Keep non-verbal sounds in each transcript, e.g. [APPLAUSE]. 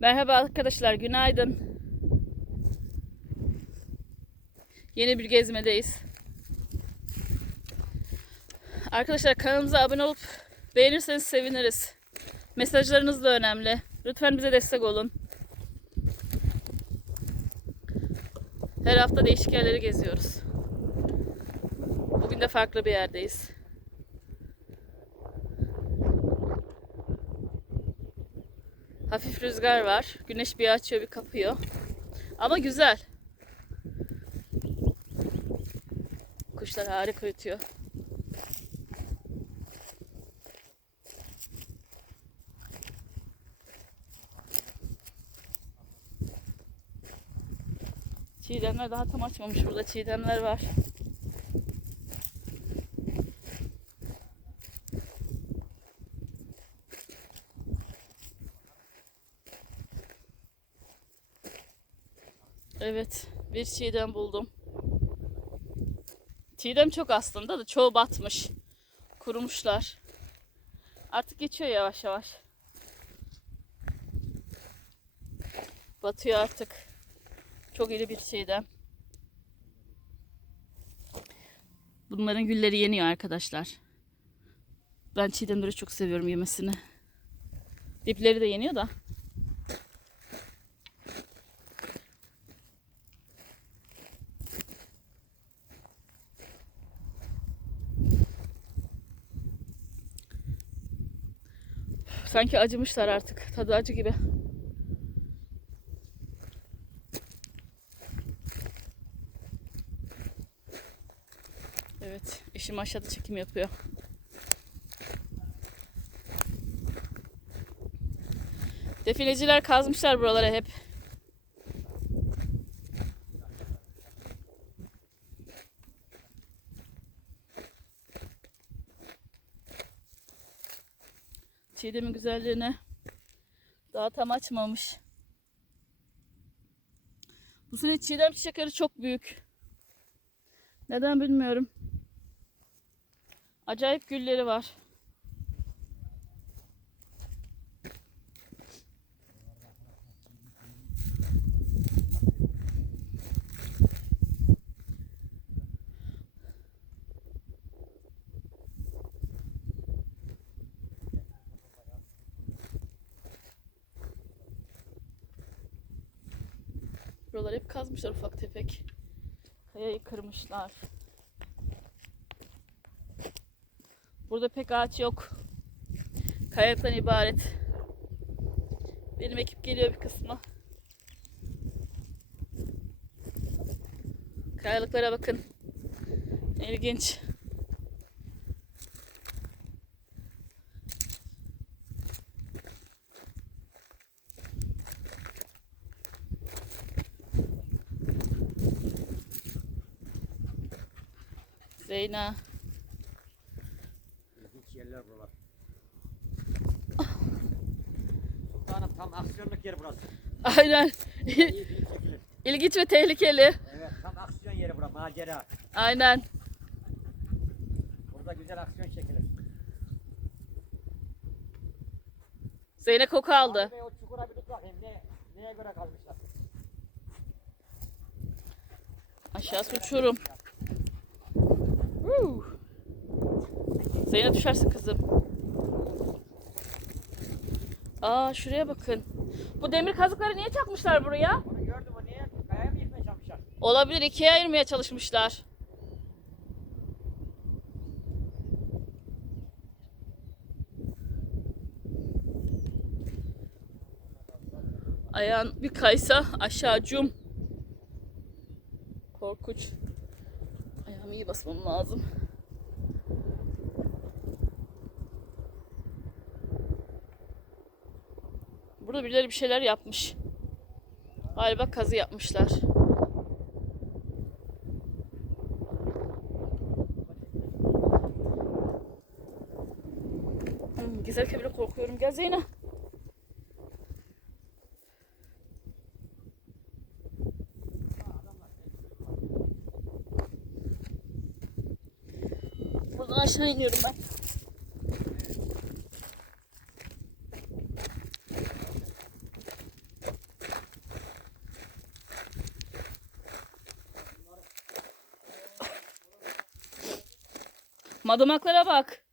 Merhaba arkadaşlar, günaydın. Yeni bir gezmedeyiz. Arkadaşlar kanalımıza abone olup beğenirseniz seviniriz. Mesajlarınız da önemli. Lütfen bize destek olun. Her hafta değişik yerleri geziyoruz. Bugün de farklı bir yerdeyiz. Hafif rüzgar var. Güneş bir açıyor bir kapıyor. Ama güzel. Kuşlar harika ötüyor. Çiğdemler daha tam açmamış. Burada çiğdemler var. Evet, bir çiğdem buldum. Çiğdem çok aslında da çoğu batmış. Kurumuşlar. Artık geçiyor yavaş yavaş. Batıyor artık. Çok iri bir çiğdem. Bunların gülleri yeniyor arkadaşlar. Ben çiğdemleri çok seviyorum yemesini. Dipleri de yeniyor da. Sanki acımışlar artık. Tadı acı gibi. Evet, eşim aşağıda çekim yapıyor. Defineciler kazmışlar buralara hep. Çiğdemin güzelliğine daha tam açmamış. Bu sene çiğdem çiçekleri çok büyük. Neden bilmiyorum. Acayip gülleri var. Buraları hep kazmışlar ufak tefek. Kayayı kırmışlar. Burada pek ağaç yok. Kayalıktan ibaret. Benim ekip geliyor bir kısmı. Kayalıklara bakın. İlginç. Zeyna. İlginç yerler buralar. Sultanım tam aksiyonluk yer burası. Aynen. İyi çekilir. İlginç ve tehlikeli. Evet tam aksiyon yeri bura macera. Aynen. Burada güzel aksiyon çekilir. Zeynep koku aldı. Abi o çukura bir bakayım ne, neye göre kalmışlar. Aşağısı uçurum. Zeynep düşersin kızım. Aa şuraya bakın. Bu demir kazıkları niye çakmışlar buraya? Onu gördüm o niye? Kayaya mı yıkmaya çalışmışlar? Olabilir ikiye ayırmaya çalışmışlar. Ayağın bir kaysa aşağı cum. Korkunç. Ayağımı iyi basmam lazım. Burada birileri bir şeyler yapmış. Galiba kazı yapmışlar. Hmm, gezerken bile korkuyorum. Gel Zeyna. Buradan aşağı iniyorum ben. Madımaklara bak.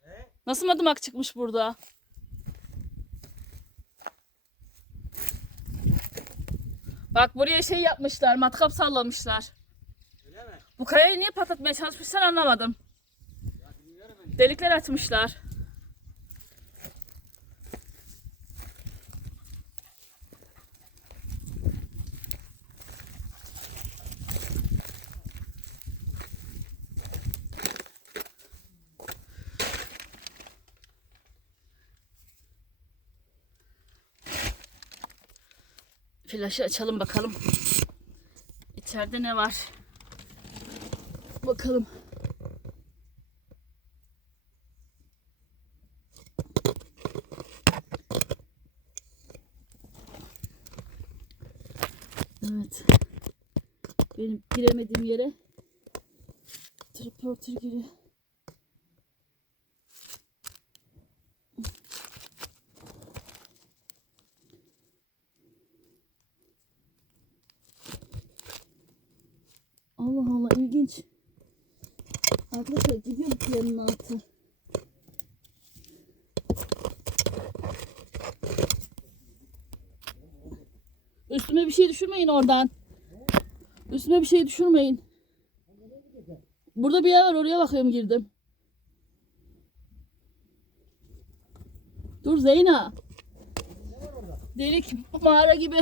He? Nasıl madımak çıkmış burada? Bak buraya şey yapmışlar. Matkap sallamışlar. Öyle mi? Bu kayayı niye patlatmaya çalışmışlar anlamadım. Ya. Delikler açmışlar. Flaşı açalım bakalım. İçeride ne var? Bakalım. Evet. Benim giremediğim yere transporter giriyor. Allah Allah ilginç. Arkadaşlar gidiyor bu piyanın altı. Üstüme bir şey düşürmeyin oradan. Üstüme bir şey düşürmeyin. Burada bir yer var oraya bakıyorum girdim. Dur Zeyna. Delik mağara gibi.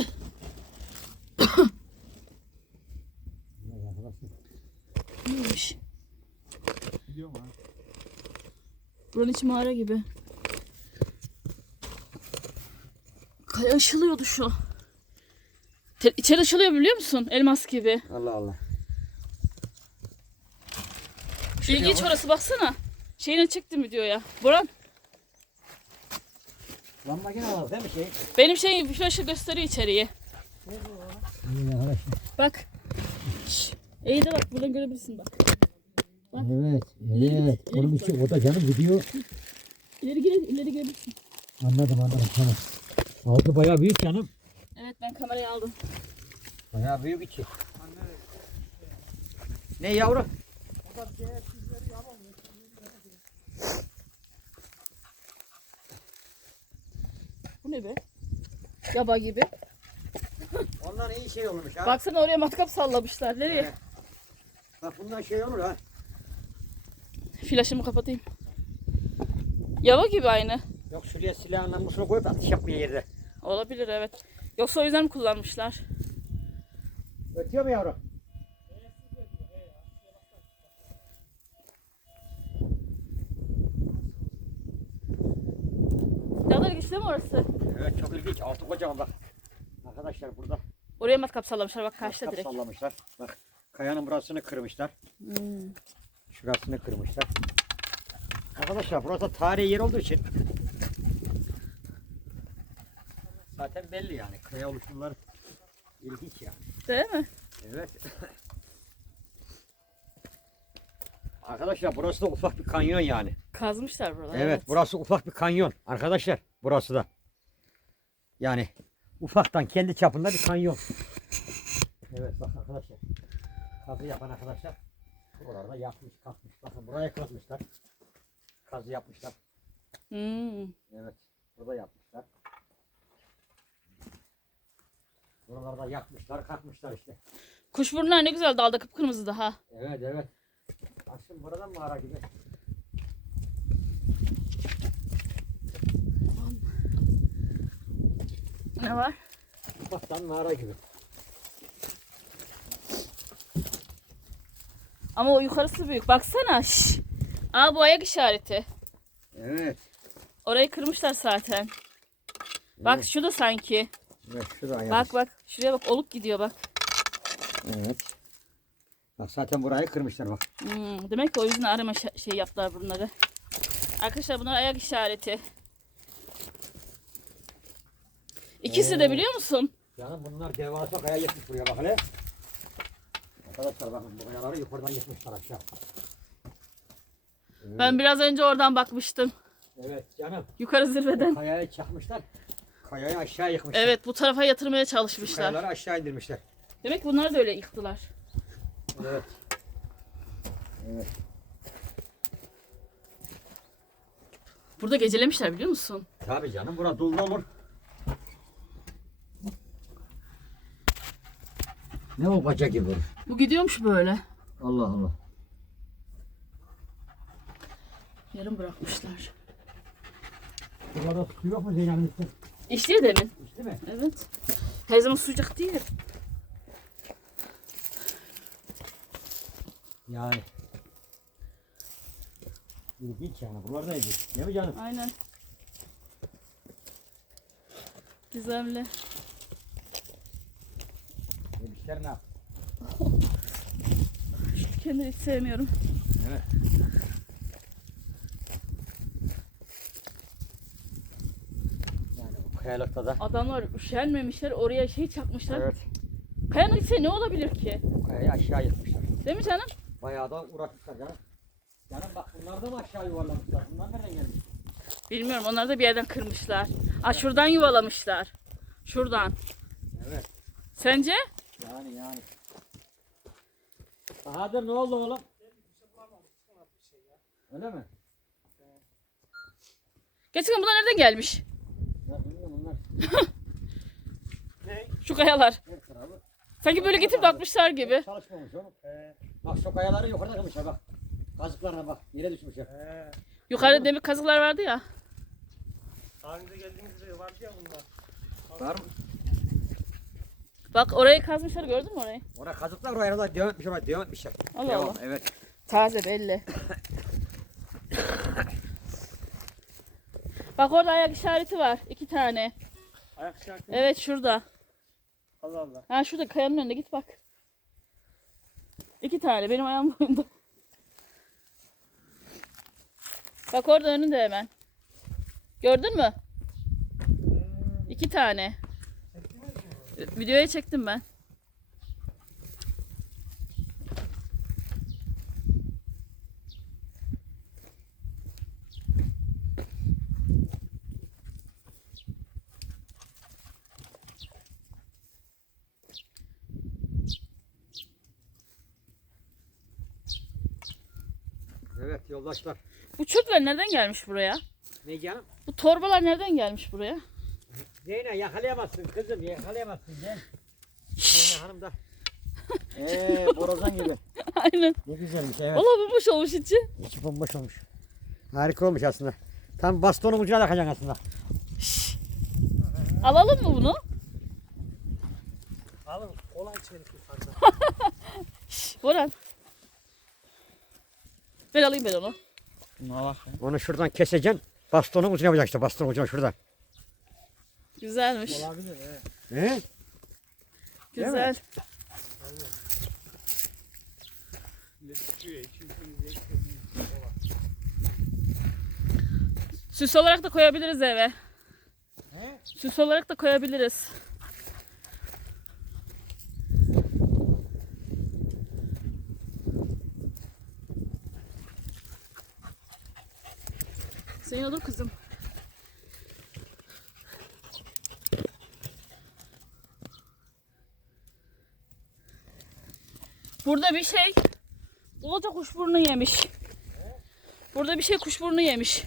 Neymiş? Gidiyor mu? Buranın içi mağara gibi. Kaya ışılıyordu şu. Te- İçeri ışılıyor biliyor musun? Elmas gibi. Allah Allah. İlginç orası baksana. Şeyine çektim videoya. Buran Lan makine var değil mi şey? benim şey flaşı gösteriyor içeriği. Bak. Şş. İyi de bak buradan görebilirsin bak. Evet, evet. Onun için o da canım gidiyor. İleri gire, ileri görebilirsin. Anladım, anladım. Tamam. Altı bayağı büyük canım. Evet ben kamerayı aldım. Bayağı büyük içi. Ne yavrum? Bu ne be? Yaba gibi. Ondan iyi şey olmuş ha. Baksana oraya matkap sallamışlar. Nereye? Evet. Bak bundan şey olur ha. Flaşımı kapatayım. Yaba gibi aynı. Yok şuraya silahla musunu koyup atış yapmaya yerde. Olabilir evet. Yoksa o yüzden mi kullanmışlar? Ötüyor mu yavrum? Kadar ilginç değil mi orası? Evet çok ilginç. Altı kocaman bak. Arkadaşlar burada Oraya matkap sallamışlar bak karşıda kap direkt. sallamışlar. Bak kayanın burasını kırmışlar. Hmm. Şurasını kırmışlar. Arkadaşlar burası tarihi yer olduğu için zaten belli yani. Kaya oluşumları ilginç yani. Değil mi? Evet. Arkadaşlar burası da ufak bir kanyon yani. Kazmışlar buraları. Evet, burası ufak bir kanyon arkadaşlar. Burası da. Yani ufaktan kendi çapında bir kanyon. Evet bak arkadaşlar. Kazı yapan arkadaşlar buralarda yapmış, kalkmış. Bakın buraya kazmışlar. Kazı yapmışlar. Hmm. Evet, burada yapmışlar. Buralarda yakmışlar, kalkmışlar işte. Kuşburnular ne güzel dalda kıpkırmızı daha. Evet, evet. Aslında buradan mağara gibi. Ne var? Ufaktan mağara gibi. Ama o yukarısı büyük. Baksana. Şş. Aa bu ayak işareti. Evet. Orayı kırmışlar zaten. Bak şu da sanki. Evet, şuraya. Bak bak. Şuraya bak oluk gidiyor bak. Evet. Bak zaten burayı kırmışlar bak. Hmm, demek ki o yüzden arama şa- şey yaptılar bunları. Arkadaşlar bunlar ayak işareti. İkisi de biliyor musun? Canım bunlar devasa kaya yetmiş buraya bak hele. Arkadaşlar bakın bu kayaları yukarıdan yetmişler aşağı. Ben biraz önce oradan bakmıştım. evet canım. Yukarı zirveden. Kayaya çakmışlar. Kayayı aşağı yıkmışlar. Evet bu tarafa yatırmaya çalışmışlar. Kayaları aşağı indirmişler. Demek bunlar da öyle yıktılar. Evet. Evet. Burada gecelemişler biliyor musun? Tabii canım bura dolu olur. Ne o baca gibi? Bu gidiyormuş böyle. Allah Allah. Yarım bırakmışlar. Burada su yok mu Zeynep'in üstü? İçti ya demin. İçti mi? Evet. Her zaman sıcak değil. Yani. İlginç yani. Buralar neydi? Değil mi canım? Aynen. Gizemli. Demişler ne [LAUGHS] yap? Kendimi hiç sevmiyorum. Evet. Yani bu kayalıkta da. Adamlar üşenmemişler oraya şey çakmışlar. Evet. Kayanın içi ne olabilir ki? Kayayı aşağı yıkmışlar. Değil mi canım? Bayağı da uğraşmışlar canım. Canım bak bunlar da mı aşağı yuvarlamışlar? Bunlar nereden gelmiş? Bilmiyorum onlar da bir yerden kırmışlar. Aa şuradan yuvalamışlar. Şuradan. Evet. Sence? Yani yani. Bahadır ne oldu oğlum? Öyle mi? Gerçekten bunlar nereden gelmiş? Ya. [LAUGHS] Şu kayalar. Sanki böyle getirip de atmışlar gibi. çalışmamış oğlum. Bak şu kayaları yukarıda kırmışlar bak. Kazıklarına bak. Yere düşmüşler. He. Yukarıda demir kazıklar vardı ya. Daha önce geldiğimizde vardı ya bunlar. Var mı? Bak orayı kazmışlar gördün mü orayı? Oraya kazıklar oraya da devam etmişler. Devam etmişler. Allah Devam, Allah. Evet. Taze belli. [LAUGHS] Bak orada ayak işareti var. iki tane. Ayak işareti. Evet şurada. Allah Allah. Ha şurada kayanın önünde git bak. İki tane benim ayağım boyunda. Bak orada önünde hemen. Gördün mü? İki tane. Videoya çektim ben. Evet yoldaşlar. Bu çöpler nereden gelmiş buraya? Ne canım? Bu torbalar nereden gelmiş buraya? Zeynep yakalayamazsın kızım yakalayamazsın gel. Zeynep hanım da. Eee [LAUGHS] borazan gibi. Aynen. Ne güzelmiş evet. Valla bulmuş olmuş içi. İçi bomboş olmuş. Harika olmuş aslında. Tam bastonun ucuna takacaksın aslında. Alalım mı bunu? Alın kolay içerik yukarıda. [LAUGHS] Şş, Boran. Ben alayım ben onu. Buna bak. Onu şuradan keseceksin. Bastonun ucuna yapacaksın işte bastonun ucuna şuradan. Güzelmiş. Olabilir he. Mi? Güzel. Ne tutuyor? 200 Süs olarak da koyabiliriz eve. He? Süs olarak da koyabiliriz. Senin olur kızım. Burada bir şey Ulaca kuşburnu yemiş. Burada bir şey kuşburnu yemiş.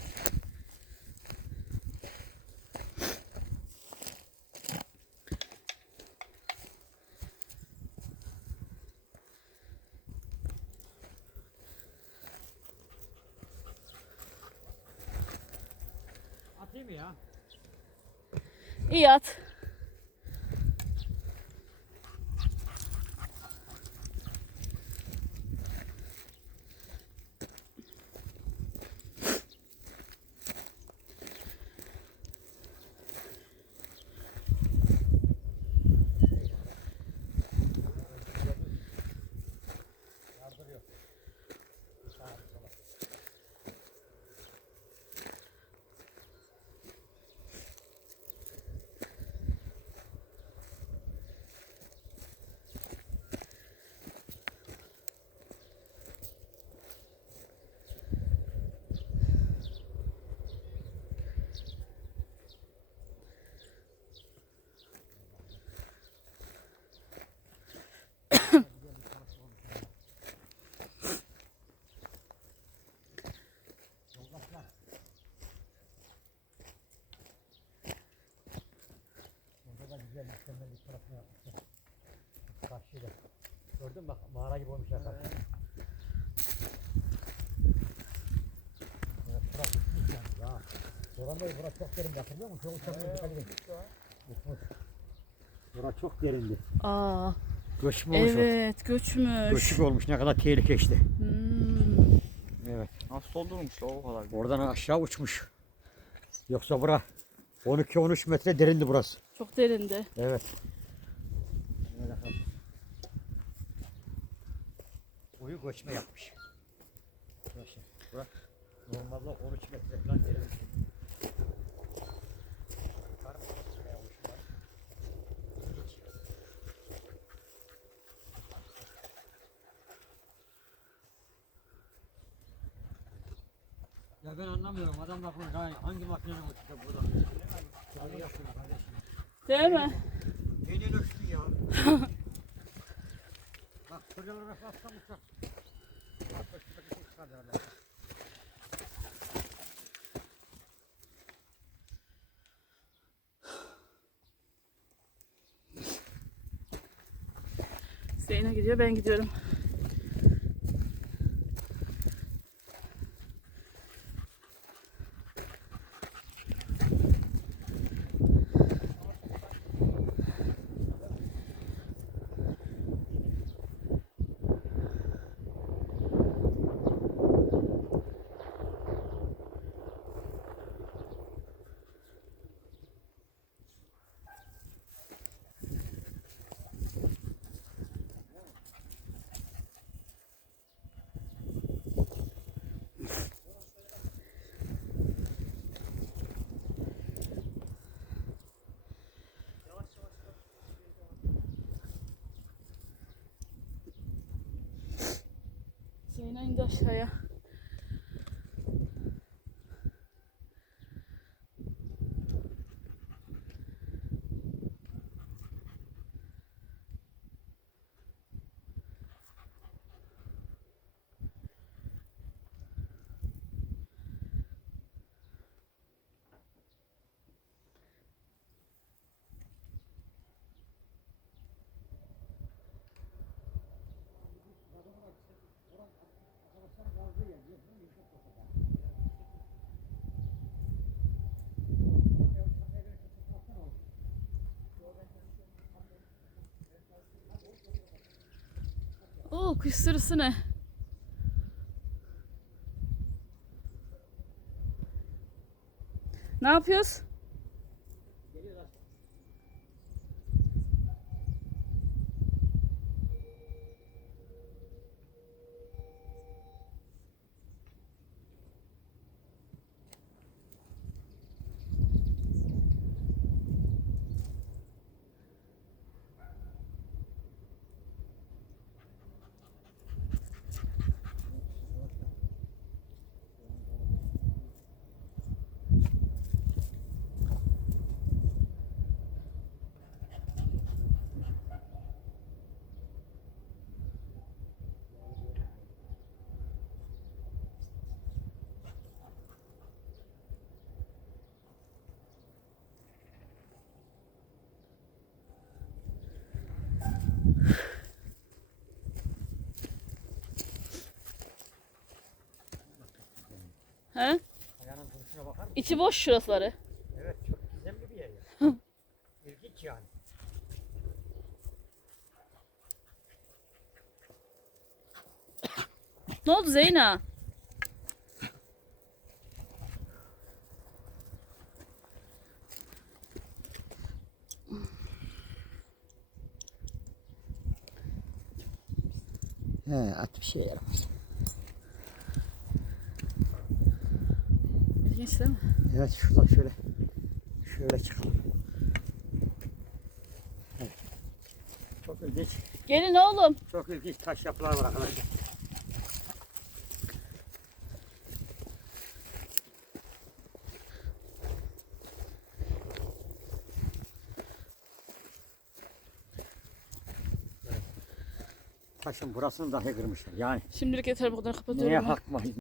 Atayım mı ya? İyi de mükemmel bir tarafını yapmışlar. Karşıyla. Gördün mü bak mağara gibi olmuş arkadaşlar. Evet, burası. Orhan Bey burası çok derin hatırlıyor musun? Çok dikkat edin. Uçmuş. Burası çok derindi. Aa, Göçme olmuş. evet göçmüş. Göçük olmuş ne kadar tehlike işte. Hmm. Evet. Nasıl doldurmuş la o kadar? Oradan aşağı uçmuş. Yoksa bura 12-13 metre derindi burası. Çok derindi. Evet. Boyu göçme yapmış. Bura normalde 13 metre falan? İlginç. Ya ben anlamıyorum. Adamlar bunu hangi- makinenin uçuyor burada? Yani yapıyor kardeşim. Değil mi? Beni ölçtü ya. [LAUGHS] Bak şuralara bak baksam uçak. Bak şey çıkardı hala. Gidiyor ben gidiyorum. Zeyno indi aşağıya. Oo kuş sürüsü ne? Ne yapıyoruz? He? Ayağının duruşuna bakar mısın? İçi boş şurasıları. Evet çok gizemli bir yer ya. [LAUGHS] İlginç yani. Ne oldu Zeyna? He at bir şey yaramaz. İlginç değil mi? Evet şuradan şöyle şöyle çıkalım. Evet. Çok ilginç, Gelin oğlum. çok ilginç taş yapılar var arkadaşlar. Taşın burasını dahi kırmışlar. Yani Şimdilik yeter bu kadar kapatıyorum. neye ben. hak